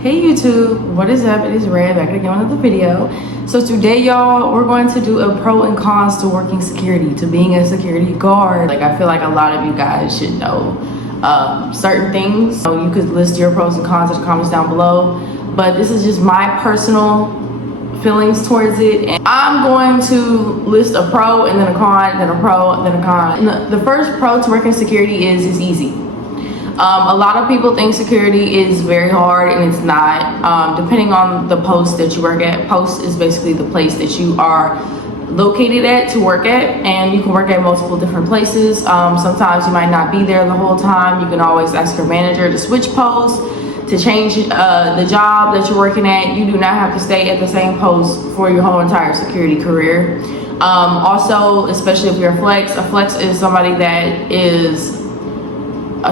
Hey YouTube, what is up? It is Red back again with another video. So today, y'all, we're going to do a pro and cons to working security, to being a security guard. Like, I feel like a lot of you guys should know certain things. So you could list your pros and cons in the comments down below, but this is just my personal feelings towards it. And I'm going to list a pro and then a con, then a pro, and then a con. And the first pro to working security is it's easy. A lot of people think security is very hard, and it's not. Depending on the post that you work at, post is basically the place that you are located at to work at, and you can work at multiple different places. Sometimes you might not be there the whole time. You can always ask your manager to switch posts, to change the job that you're working at. You do not have to stay at the same post for your whole entire security career. Also, especially if you're a flex is somebody that is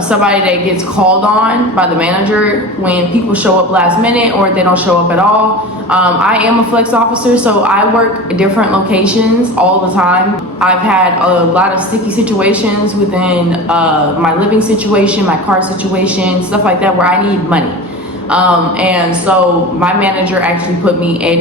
somebody that gets called on by the manager when people show up last minute or they don't show up at all. I am a flex officer, so I work at different locations all the time. I've had a lot of sticky situations within my living situation, my car situation, stuff like that, where I need money. And so my manager actually put me at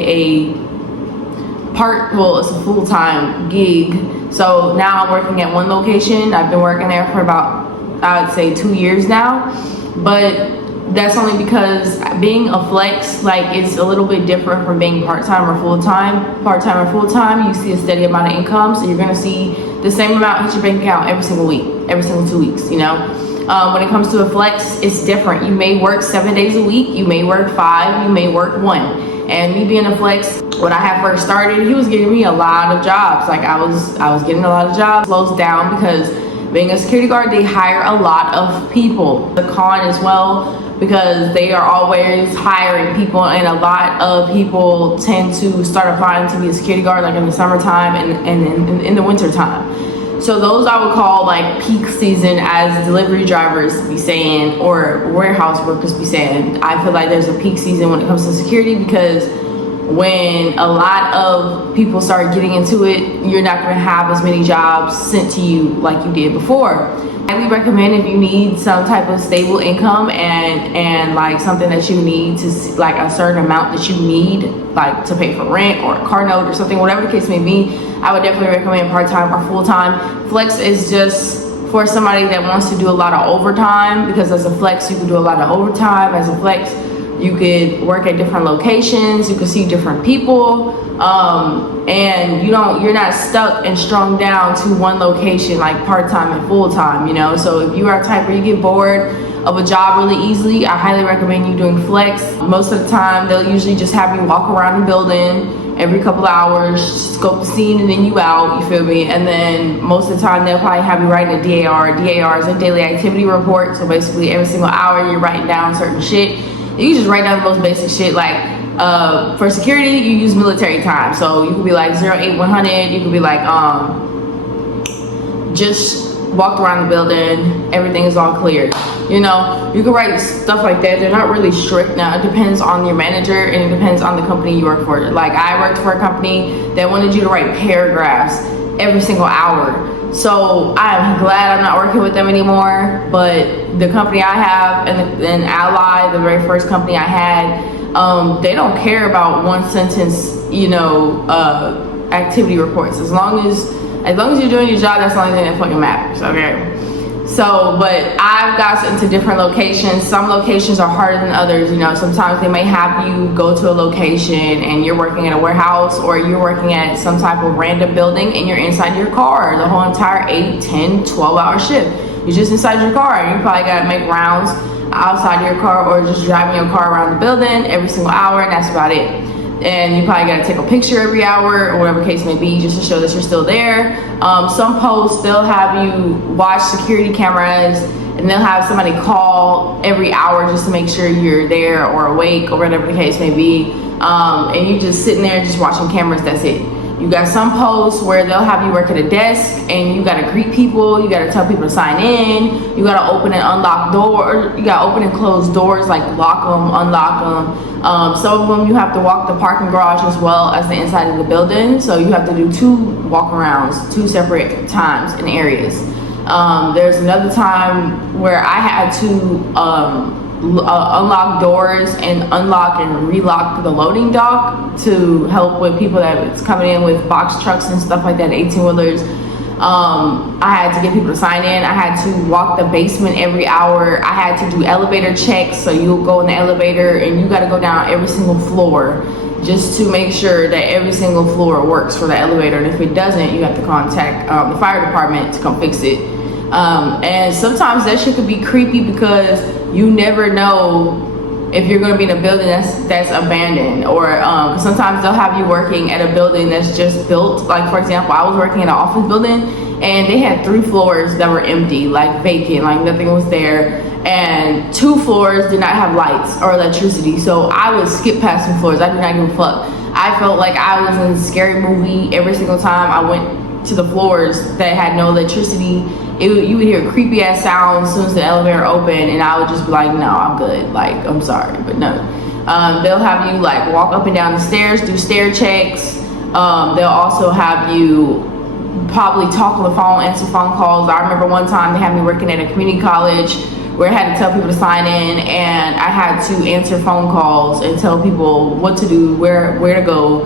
it's a full-time gig. So now I'm working at one location. I've been working there for about, I would say, 2 years now, but that's only because being a flex, like, it's a little bit different from being part-time or full-time. Part-time or full-time, you see a steady amount of income, so you're gonna see the same amount hit your bank account every single week, every single 2 weeks, you know. When it comes to a flex, it's different. You may work 7 days a week, you may work 5, you may work 1. And me being a flex, when I had first started, he was giving me a lot of jobs. Like, I was getting a lot of jobs. Slows down because being a security guard, they hire a lot of people. The con as well, because they are always hiring people, and a lot of people tend to start applying to be a security guard like in the summertime and in the winter time. So those I would call like peak season, as delivery drivers be saying, or warehouse workers be saying. I feel like there's a peak season when it comes to security, because when a lot of people start getting into it, you're not going to have as many jobs sent to you like you did before. I highly recommend, if you need some type of stable income and like something that you need to, like a certain amount that you need, like to pay for rent or a car note or something, whatever the case may be, I would definitely recommend part-time or full-time. Flex is just for somebody that wants to do a lot of overtime, because as a flex, you can do a lot of overtime. As a flex, you could work at different locations, you could see different people, and you're not stuck and strung down to one location like part-time and full-time, you know. So if you are a type where you get bored of a job really easily, I highly recommend you doing flex. Most of the time, they'll usually just have you walk around the building every couple of hours, scope the scene, and then you out, you feel me? And then most of the time, they'll probably have you writing a DAR. DAR is a daily activity report, so basically every single hour, you're writing down certain shit. You can just write down the most basic shit, like for security, you use military time. So you could be like 08100, you could be like just walked around the building, everything is all clear. You know, you can write stuff like that. They're not really strict. Now, it depends on your manager, and it depends on the company you work for. Like, I worked for a company that wanted you to write paragraphs every single hour. So I'm glad I'm not working with them anymore. But the company I have, and Ally, the very first company I had, they don't care about one sentence, you know, activity reports. As long as you're doing your job, that's the only thing that fucking matters. Okay. So, but I've got into different locations. Some locations are harder than others. You know, sometimes they may have you go to a location and you're working at a warehouse, or you're working at some type of random building and you're inside your car the whole entire 8, 10, 12-hour shift. You're just inside your car, and you probably got to make rounds outside your car, or just driving your car around the building every single hour, and that's about it. And you probably got to take a picture every hour, or whatever case may be, just to show that you're still there. Some posts, they'll have you watch security cameras, and they'll have somebody call every hour just to make sure you're there or awake, or whatever the case may be. And you're just sitting there just watching cameras, that's it. You got some posts where they'll have you work at a desk, and you got to greet people, you got to tell people to sign in, you got to open and unlock doors, you got to open and close doors, like lock them, unlock them. Some of them you have to walk the parking garage as well as the inside of the building, so you have to do 2 walk arounds, 2 separate times and areas. There's another time where I had to unlock doors and unlock and relock the loading dock to help with people that's coming in with box trucks and stuff like that, 18-wheelers. I had to get people to sign in. I had to walk the basement every hour. I had to do elevator checks. So you'll go in the elevator and you got to go down every single floor just to make sure that every single floor works for the elevator. And if it doesn't, you have to contact the fire department to come fix it. And sometimes that shit could be creepy because you never know if you're going to be in a building that's abandoned, or sometimes they'll have you working at a building that's just built. Like, for example, I was working in an office building and they had 3 floors that were empty, like vacant, like nothing was there, and 2 floors did not have lights or electricity. So I would skip past 2 floors. I did not give a fuck. I felt like I was in a scary movie every single time I went to the floors that had no electricity. You would hear creepy ass sounds as soon as the elevator opened, and I would just be like, no, I'm good, like, I'm sorry, but no. They'll have you like walk up and down the stairs, do stair checks. They'll also have you probably talk on the phone, answer phone calls. I remember one time they had me working at a community college where I had to tell people to sign in, and I had to answer phone calls and tell people what to do, where to go,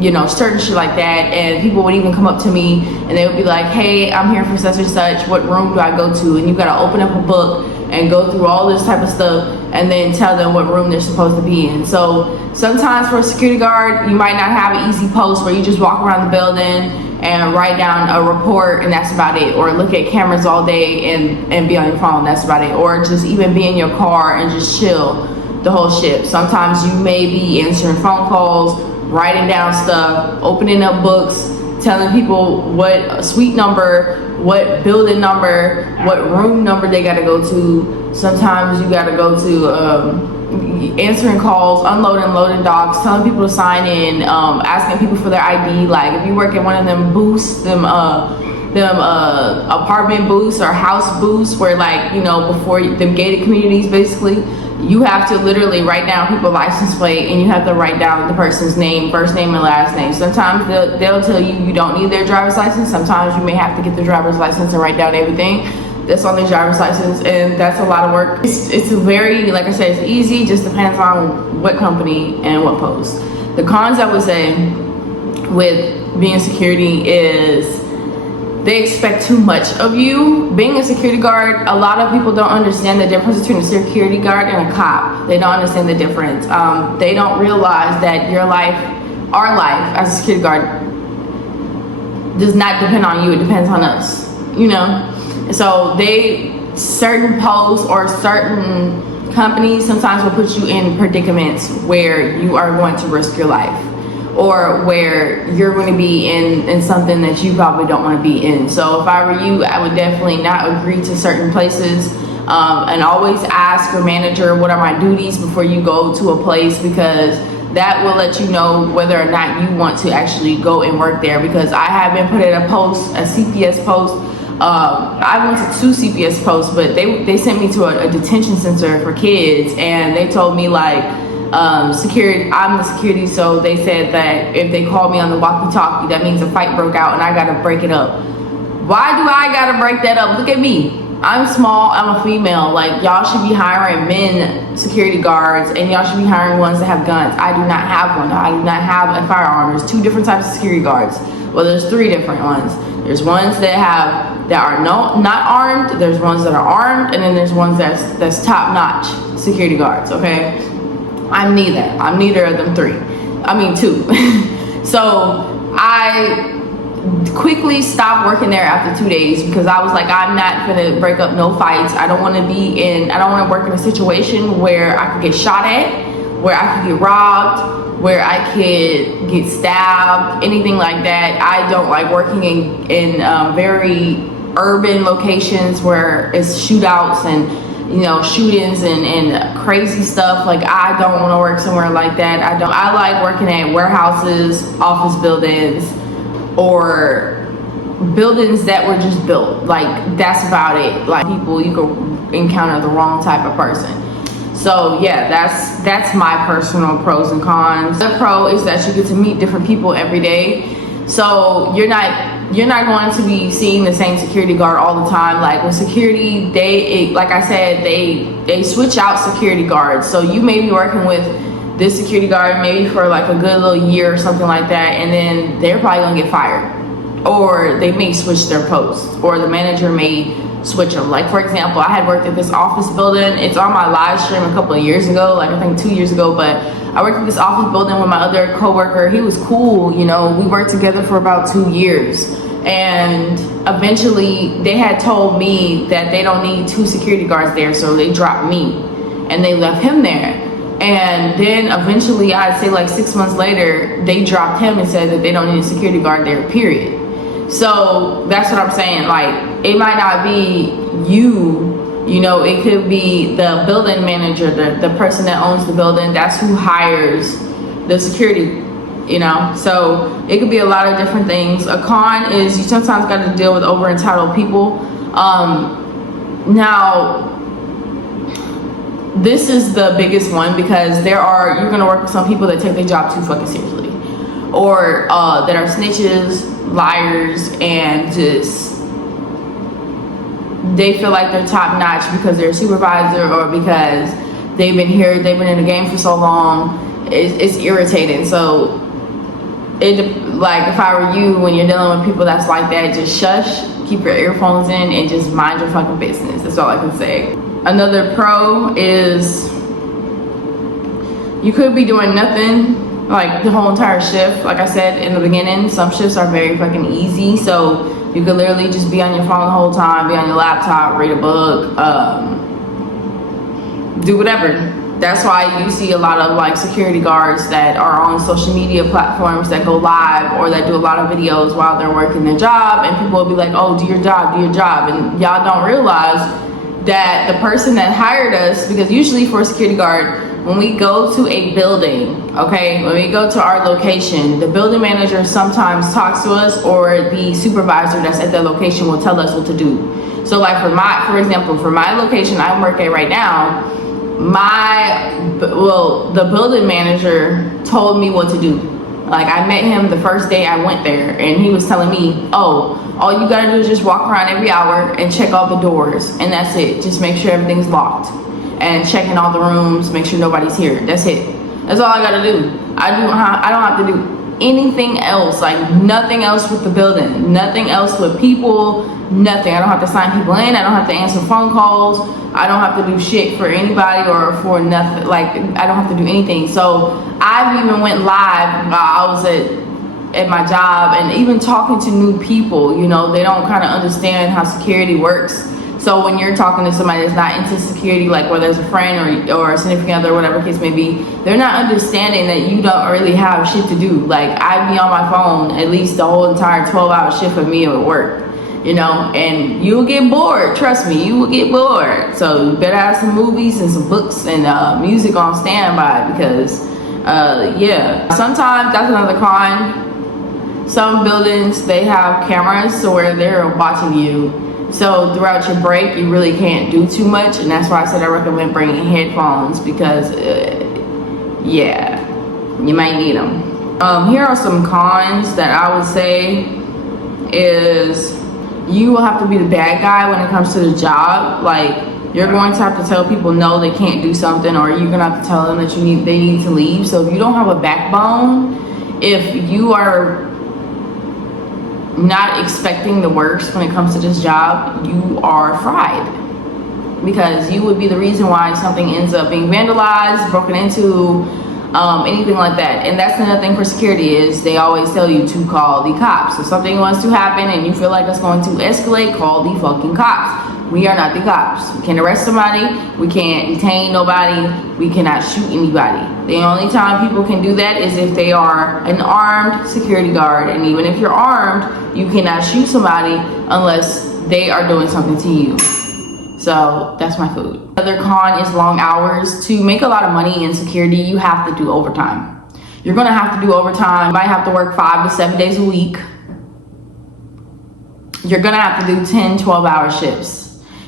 you know, certain shit like that. And people would even come up to me and they would be like, hey, I'm here for such and such, what room do I go to? And you gotta open up a book and go through all this type of stuff and then tell them what room they're supposed to be in. So sometimes for a security guard, you might not have an easy post where you just walk around the building and write down a report and that's about it, or look at cameras all day and be on your phone, that's about it, or just even be in your car and just chill the whole shift. Sometimes you may be answering phone calls, writing down stuff, opening up books, telling people what suite number, what building number, what room number they gotta go to. Sometimes you gotta go to answering calls, unloading, loading docks, telling people to sign in, asking people for their ID. Like if you work at one of them booths, them apartment booths or house booths where, like, you know, before them gated communities, basically, you have to literally write down people's license plate and you have to write down the person's name, first name and last name. Sometimes they'll tell you you don't need their driver's license. Sometimes you may have to get the driver's license and write down everything that's on the driver's license, and that's a lot of work. It's a very, like I said, it's easy, just depends on what company and what post. The cons, I would say, with being security is they expect too much of you. Being a security guard, a lot of people don't understand the difference between a security guard and a cop. They don't understand the difference. They don't realize that your life, our life as a security guard, does not depend on you, it depends on us, you know? So certain posts or certain companies sometimes will put you in predicaments where you are going to risk your life, or where you're going to be in something that you probably don't want to be in. So if I were you, I would definitely not agree to certain places, and always ask your manager, what are my duties, before you go to a place, because that will let you know whether or not you want to actually go and work there. Because I have been put at a CPS post. I went to 2 CPS posts, but they sent me to a detention center for kids, and they told me, like, security, I'm the security, so they said that if they call me on the walkie-talkie, that means a fight broke out and I gotta break it up. Why do I gotta break that up? Look at me. I'm small, I'm a female. Like, y'all should be hiring men security guards, and y'all should be hiring ones that have guns. I do not have one. I do not have a firearm. There's 2 different types of security guards. Well, there's 3 different ones. There's ones that are not armed, there's ones that are armed, and then there's ones that's top-notch security guards, okay? I'm neither of them 3. I mean 2. So I quickly stopped working there after 2 days, because I was like, I'm not gonna break up no fights. I don't want to work in a situation where I could get shot at, where I could get robbed, where I could get stabbed, anything like that. I don't like working in very urban locations where it's shootouts and, you know, shootings and crazy stuff. Like, I don't want to work somewhere like that. I like working at warehouses, office buildings, or buildings that were just built. Like, that's about it. Like, people, you could encounter the wrong type of person. So yeah, that's my personal pros and cons. The pro is that you get to meet different people every day. So you're not you're not going to be seeing the same security guard all the time. Like with security, like I said, they switch out security guards. So you may be working with this security guard maybe for like a good little year or something like that, and then they're probably gonna get fired, or they may switch their post, or the manager may switch them. Like for example, I had worked at this office building. It's on my live stream a couple of years ago, like I think 2 years ago, but I worked at this office building with my other coworker. He was cool, you know, we worked together for about 2 years, and eventually they had told me that they don't need 2 security guards there, so they dropped me and they left him there. And then eventually, I'd say like 6 months later, they dropped him and said that they don't need a security guard there, period. So that's what I'm saying. Like, it might not be you know, it could be the building manager, the person that owns the building. That's who hires the security, you know. So it could be a lot of different things. A con is you sometimes got to deal with over entitled people. Now, this is the biggest one, because you're gonna work with some people that take their job too fucking seriously, or that are snitches, liars, and just they feel like they're top notch because they're a supervisor, or because they've been in the game for so long. It's irritating. So like if I were you, when you're dealing with people that's like that, just shush, keep your earphones in, and just mind your fucking business. That's all I can say. Another pro is you could be doing nothing like the whole entire shift. Like I said in the beginning, some shifts are very fucking easy, so you could literally just be on your phone the whole time, be on your laptop, read a book, do whatever. That's why you see a lot of like security guards that are on social media platforms that go live, or that do a lot of videos while they're working their job, and people will be like, oh, do your job, and y'all don't realize that the person that hired us, because usually for a security guard, when we go to a building, okay, when we go to our location, the building manager sometimes talks to us, or the supervisor that's at the location will tell us what to do. So like for example, for my location I'm working at right now, the building manager told me what to do. Like I met him the first day I went there, and he was telling me, oh, all you gotta do is just walk around every hour and check all the doors, and that's it. Just make sure everything's locked, and check in all the rooms, make sure nobody's here. That's it. That's all I gotta do. I don't have to do anything else, like nothing else with the building, nothing else with people, nothing. I don't have to sign people in, I don't have to answer phone calls, I don't have to do shit for anybody or for nothing. Like I don't have to do anything. So I've even went live while I was at my job, and even talking to new people, you know, they don't kind of understand how security works. So when you're talking to somebody that's not into security, like whether it's a friend or a significant other, whatever case may be, they're not understanding that you don't really have shit to do. Like I'd be on my phone at least the whole entire 12-hour shift of me at work, you know, and you'll get bored. Trust me, you will get bored. So you better have some movies and some books and music on standby, because yeah. Sometimes that's another con. Some buildings, they have cameras so where they're watching you. So throughout your break, you really can't do too much, and that's why I said I recommend bringing headphones, because yeah, you might need them. Here are some cons that I would say is you will have to be the bad guy when it comes to the job. Like you're going to have to tell people no, they can't do something, or you're gonna have to tell them that they need to leave. So if you don't have a backbone, if you are not expecting the worst when it comes to this job, you are fried, because you would be the reason why something ends up being vandalized, broken into, anything like that. And that's another thing for security is they always tell you to call the cops. If something wants to happen and you feel like it's going to escalate, call the fucking cops. We are not the cops. We can't arrest somebody, we can't detain nobody, we cannot shoot anybody. The only time people can do that is if they are an armed security guard, and even if you're armed, you cannot shoot somebody unless they are doing something to you. So that's my food. Another con is long hours. To make a lot of money in security, you have to do overtime. You're gonna have to do overtime. You might have to work 5 to 7 days a week. You're gonna have to do 10, 12-hour shifts.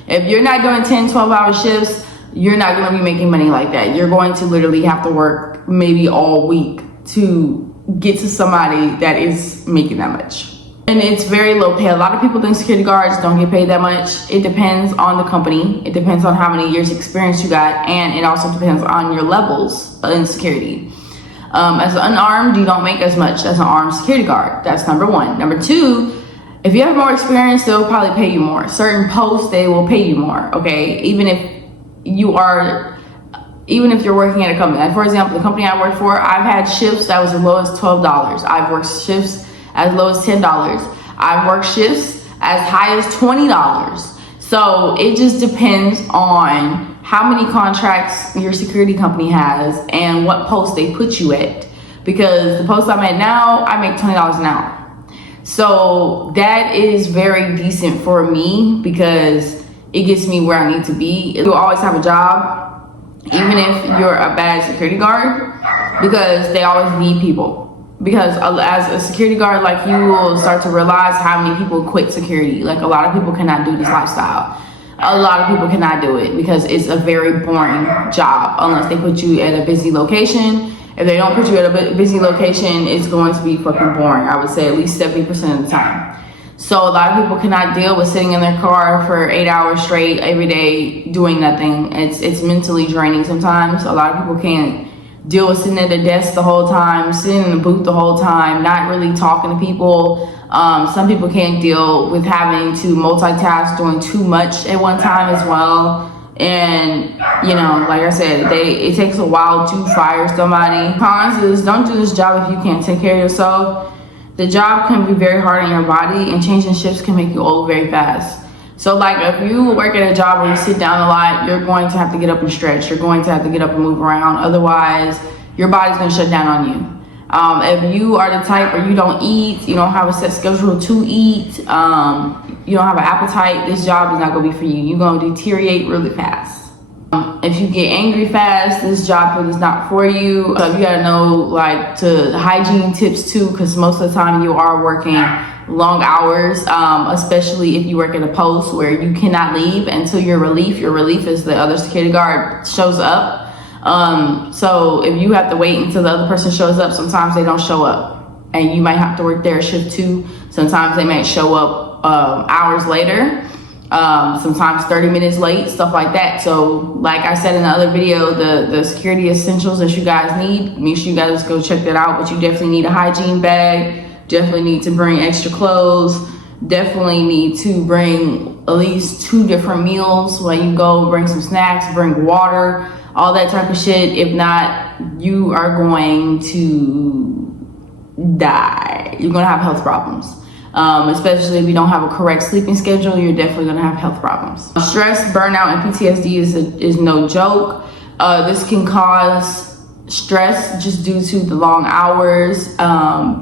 If you're not doing 10, 12-hour shifts, you're not gonna be making money like that. You're going to literally have to work maybe all week to get to somebody that is making that much. And it's very low pay. A lot of people think security guards don't get paid that much. It depends on the company. It depends on how many years experience you got, and it also depends on your levels in security. As an unarmed, you don't make as much as an armed security guard. That's number one. Number two, if you have more experience, they'll probably pay you more. Certain posts, they will pay you more, okay? Even if you're working at a company. Like for example, the company I work for, I've had shifts that was as low as $12. I've worked shifts as low as $10. I've worked shifts as high as $20. So it just depends on how many contracts your security company has and what post they put you at. Because the post I'm at now, I make $20 an hour. So that is very decent for me because it gets me where I need to be. You'll always have a job, even if you're a bad security guard, because they always need people. Because as a security guard, like, you will start to realize how many people quit security. Like, a lot of people cannot do this lifestyle. A lot of people cannot do it because it's a very boring job unless they put you at a busy location. If they don't put you at a busy location, it's going to be fucking boring. I would say at least 70% of the time. So a lot of people cannot deal with sitting in their car for 8 hours straight every day doing nothing. It's mentally draining sometimes. A lot of people can't deal with sitting at their desk the whole time, sitting in the booth the whole time, not really talking to people. Some people can't deal with having to multitask, doing too much at one time as well. And, you know, like I said, it takes a while to fire somebody. Cons is, don't do this job if you can't take care of yourself. The job can be very hard on your body, and changing shifts can make you old very fast. So like, if you work at a job where you sit down a lot, you're going to have to get up and stretch. You're going to have to get up and move around. Otherwise, your body's going to shut down on you. If you are the type where you don't eat, you don't have a set schedule to eat, you don't have an appetite, this job is not going to be for you. You're going to deteriorate really fast. If you get angry fast, this job is not for you. So you got to know, like, to hygiene tips too, because most of the time you are working long hours, especially if you work at a post where you cannot leave until your relief is the other security guard shows up. So if you have to wait until the other person shows up, sometimes they don't show up and you might have to work their shift too. Sometimes they might show up hours later, sometimes 30 minutes late, stuff like that. So like I said in the other video, the security essentials that you guys need, make sure you guys go check that out. But you definitely need a hygiene bag, definitely need to bring extra clothes, definitely need to bring at least 2 different meals when you go, bring some snacks, bring water, all that type of shit. If not, you are going to die. You're gonna have health problems. Especially if you don't have a correct sleeping schedule, you're definitely gonna have health problems. Stress, burnout, and PTSD is no joke. This can cause stress just due to the long hours,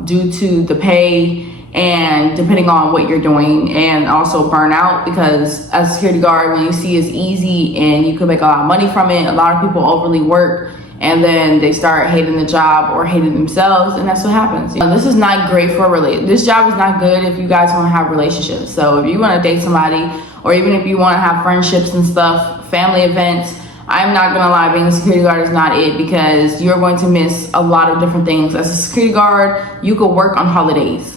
due to the pay, and depending on what you're doing, and also burnout, because as a security guard, when you see it's easy and you can make a lot of money from it, a lot of people overly work and then they start hating the job or hating themselves, and that's what happens. This is not great for this job is not good if you guys want to have relationships. So if you want to date somebody, or even if you want to have friendships and stuff, family events, I'm not gonna lie, being a security guard is not it, because you're going to miss a lot of different things. As a security guard, you could work on holidays.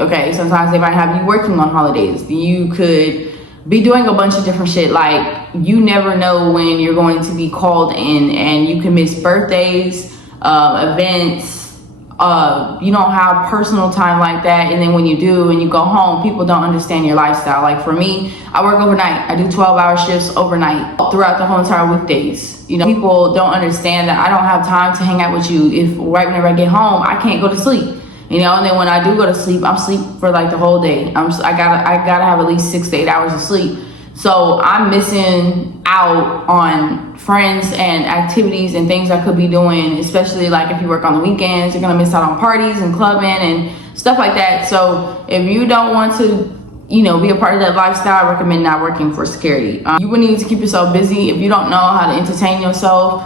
Okay, sometimes they might have you working on holidays. You could be doing a bunch of different shit. Like, you never know when you're going to be called in, and you can miss birthdays, events. You don't have personal time like that, and then when you do and you go home, people don't understand your lifestyle. Like for me, I work overnight. I do 12-hour shifts overnight throughout the whole entire weekdays. You know, people don't understand that I don't have time to hang out with you if right whenever I get home, I can't go to sleep. You know, and then when I do go to sleep, I'm asleep for like the whole day. I gotta have at least 6 to 8 hours of sleep. So I'm missing out on friends and activities and things I could be doing, especially like if you work on the weekends, you're gonna miss out on parties and clubbing and stuff like that. So if you don't want to, you know, be a part of that lifestyle, I recommend not working for security. You would need to keep yourself busy. If you don't know how to entertain yourself,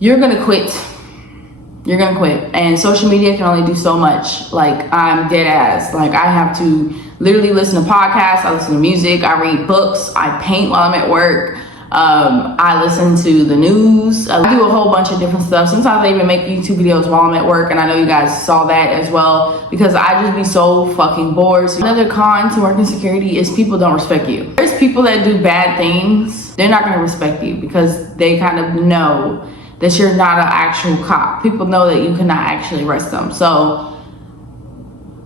you're gonna quit. You're gonna quit. And social media can only do so much. Like, I'm dead ass. Like, I have to literally listen to podcasts, I listen to music, I read books, I paint while I'm at work. I listen to the news. I do a whole bunch of different stuff. Sometimes I even make YouTube videos while I'm at work, and I know you guys saw that as well, because I just be so fucking bored. So another con to working security is people don't respect you. There's people that do bad things. They're not gonna respect you because they kind of know that you're not an actual cop. People know that you cannot actually arrest them. So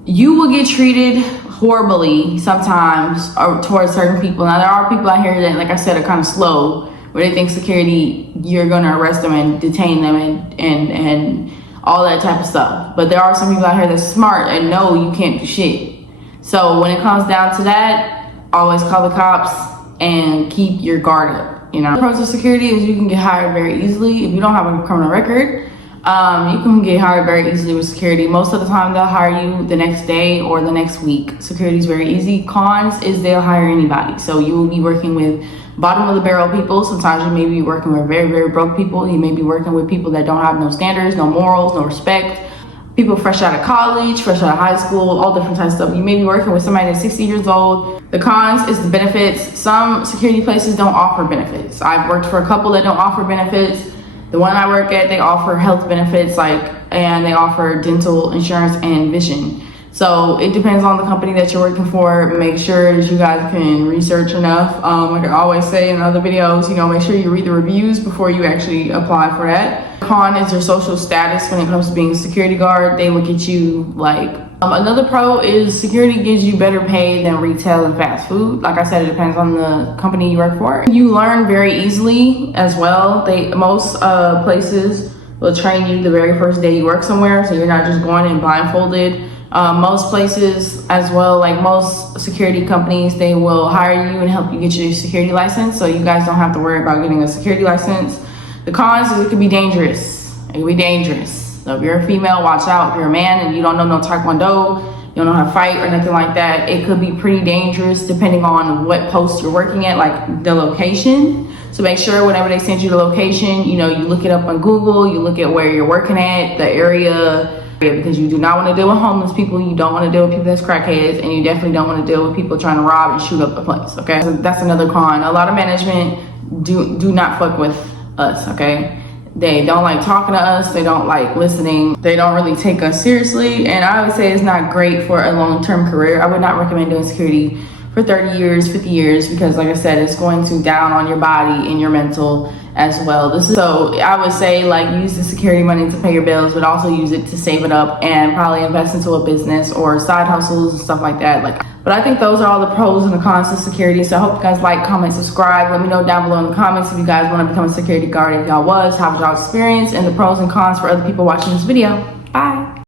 you will get treated horribly sometimes towards certain people. Now there are people out here that, like I said, are kind of slow, where they think security, you're gonna arrest them and detain them and all that type of stuff. But there are some people out here that's smart and know you can't do shit. So when it comes down to that, always call the cops and keep your guard up. The pros of security is you can get hired very easily. If you don't have a criminal record, you can get hired very easily with security. Most of the time they'll hire you the next day or the next week. Security is very easy. Cons is they'll hire anybody. So you will be working with bottom of the barrel people. Sometimes you may be working with very, very broke people. You may be working with people that don't have no standards, no morals, no respect. People fresh out of college, fresh out of high school, all different types of stuff. You may be working with somebody that's 60 years old. The cons is the benefits. Some security places don't offer benefits. I've worked for a couple that don't offer benefits. The one I work at, they offer health benefits, and they offer dental insurance and vision. So it depends on the company that you're working for. Make sure that you guys can research enough. Like I always say in other videos, make sure you read the reviews before you actually apply for that. Con is your social status when it comes to being a security guard. They look at you like... Another pro is security gives you better pay than retail and fast food. Like I said, it depends on the company you work for. You learn very easily as well. Most places will train you the very first day you work somewhere, so you're not just going in blindfolded. Most places as well, like most security companies, they will hire you and help you get your security license, so you guys don't have to worry about getting a security license. The cons is it could be dangerous. It could be dangerous. So if you're a female, watch out. If you're a man and you don't know no taekwondo, you don't know how to fight or nothing like that, it could be pretty dangerous depending on what post you're working at, like the location. So make sure whenever they send you the location, you look it up on Google, you look at where you're working at, the area, because you do not want to deal with homeless people, you don't want to deal with people that's crackheads, and you definitely don't want to deal with people trying to rob and shoot up the place, okay? So that's another con. A lot of management do not fuck with us, okay? They don't like talking to us, they don't like listening, they don't really take us seriously, and I would say it's not great for a long-term career. I would not recommend doing security for 30 years, 50 years, because like I said, it's going to down on your body and your mental as well. So I would say use the security money to pay your bills, but also use it to save it up and probably invest into a business or side hustles and stuff like that. But I think those are all the pros and the cons of security. So I hope you guys like, comment, subscribe. Let me know down below in the comments if you guys want to become a security guard. If y'all was, how was y'all experience, and the pros and cons for other people watching this video. Bye.